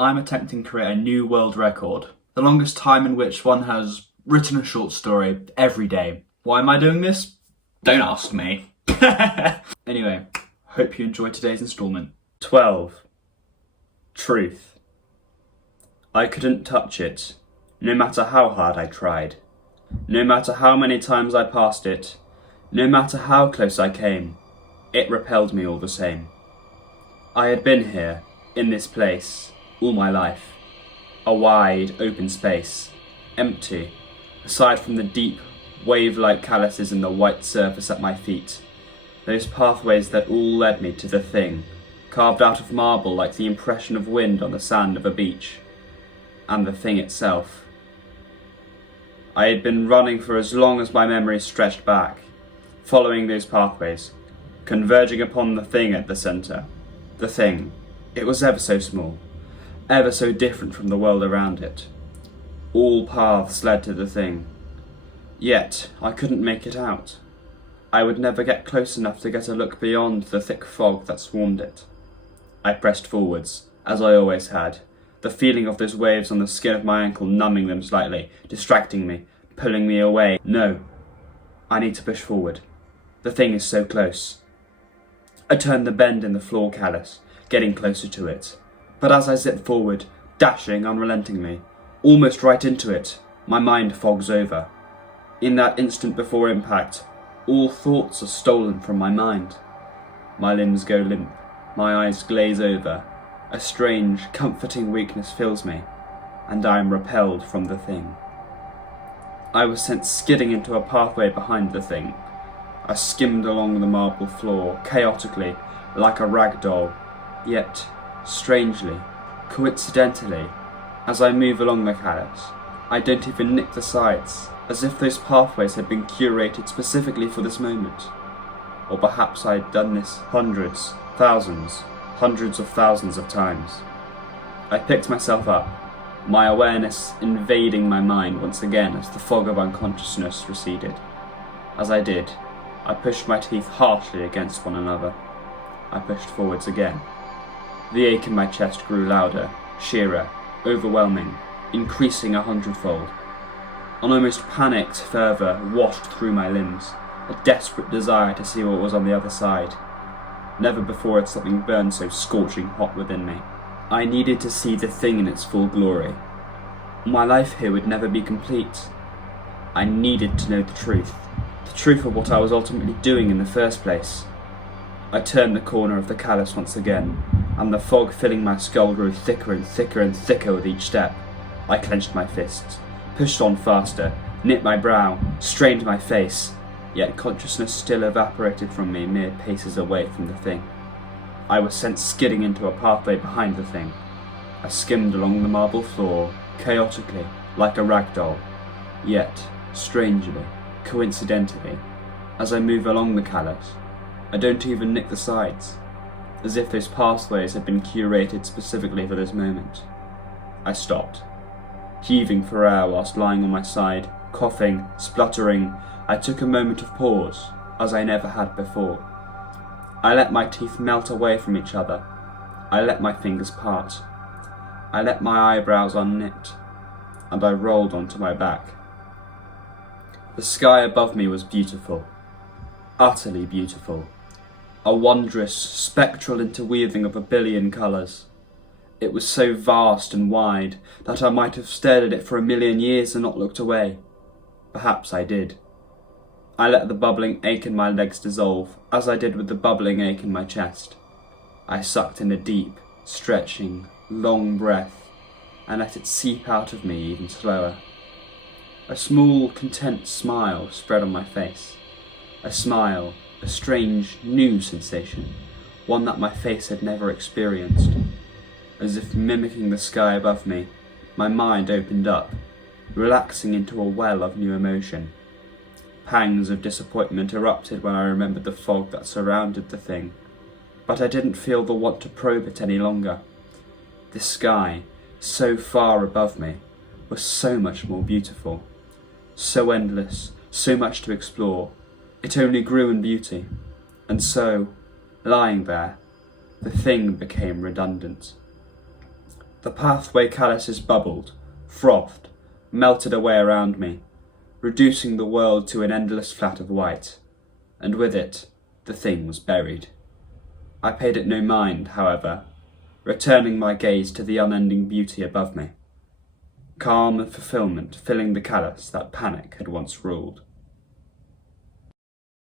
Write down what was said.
I'm attempting to create a new world record. The longest time in which one has written a short story every day. Why am I doing this? Don't ask me. Anyway, hope you enjoyed today's instalment. 12. Truth. I couldn't touch it, no matter how hard I tried. No matter how many times I passed it, no matter how close I came, it repelled me all the same. I had been here, in this place, all my life. A wide, open space, empty, aside from the deep, wave-like calluses in the white surface at my feet. Those pathways that all led me to the thing, carved out of marble like the impression of wind on the sand of a beach. And the thing itself. I had been running for as long as my memory stretched back, following those pathways, converging upon the thing at the centre. The thing. It was ever so small, ever so different from the world around it. All paths led to the thing. Yet, I couldn't make it out. I would never get close enough to get a look beyond the thick fog that swarmed it. I pressed forwards, as I always had, the feeling of those waves on the skin of my ankle numbing them slightly, distracting me, pulling me away. No, I need to push forward. The thing is so close. I turned the bend in the floor callus, getting closer to it. But as I zip forward, dashing unrelentingly, almost right into it, my mind fogs over. In that instant before impact, all thoughts are stolen from my mind. My limbs go limp, my eyes glaze over. A strange, comforting weakness fills me, and I am repelled from the thing. I was sent skidding into a pathway behind the thing. I skimmed along the marble floor, chaotically, like a rag doll. Yet, strangely, coincidentally, as I move along the callus, I don't even nick the sides, as if those pathways had been curated specifically for this moment. Or perhaps I had done this hundreds, thousands, hundreds of thousands of times. I picked myself up, my awareness invading my mind once again as the fog of unconsciousness receded. As I did, I pushed my teeth harshly against one another. I pushed forwards again. The ache in my chest grew louder, sheerer, overwhelming, increasing 100-fold. An almost panicked fervour washed through my limbs, a desperate desire to see what was on the other side. Never before had something burned so scorching hot within me. I needed to see the thing in its full glory. My life here would never be complete. I needed to know the truth of what I was ultimately doing in the first place. I turned the corner of the callus once again, and the fog filling my skull grew thicker and thicker and thicker with each step. I clenched my fists, pushed on faster, knit my brow, strained my face, yet consciousness still evaporated from me mere paces away from the thing. I was sent skidding into a pathway behind the thing. I skimmed along the marble floor, chaotically, like a rag doll. Yet, strangely, coincidentally, as I move along the callus, I don't even nick the sides, as if those pathways had been curated specifically for this moment. I stopped, heaving for air whilst lying on my side, coughing, spluttering. I took a moment of pause, as I never had before. I let my teeth melt away from each other. I let my fingers part. I let my eyebrows unknit, and I rolled onto my back. The sky above me was beautiful, utterly beautiful, a wondrous, spectral interweaving of a billion colours. It was so vast and wide that I might have stared at it for 1,000,000 years and not looked away. Perhaps I did. I let the bubbling ache in my legs dissolve, as I did with the bubbling ache in my chest. I sucked in a deep, stretching, long breath, and let it seep out of me even slower. A small, content smile spread on my face. A smile, a strange, new sensation, one that my face had never experienced. As if mimicking the sky above me, my mind opened up, relaxing into a well of new emotion. Pangs of disappointment erupted when I remembered the fog that surrounded the thing, but I didn't feel the want to probe it any longer. The sky, so far above me, was so much more beautiful, so endless, so much to explore. It only grew in beauty, and so, lying there, the thing became redundant. The pathway calyces bubbled, frothed, melted away around me, reducing the world to an endless flat of white, and with it, the thing was buried. I paid it no mind, however, returning my gaze to the unending beauty above me. Calm and fulfillment filling the callus that panic had once ruled.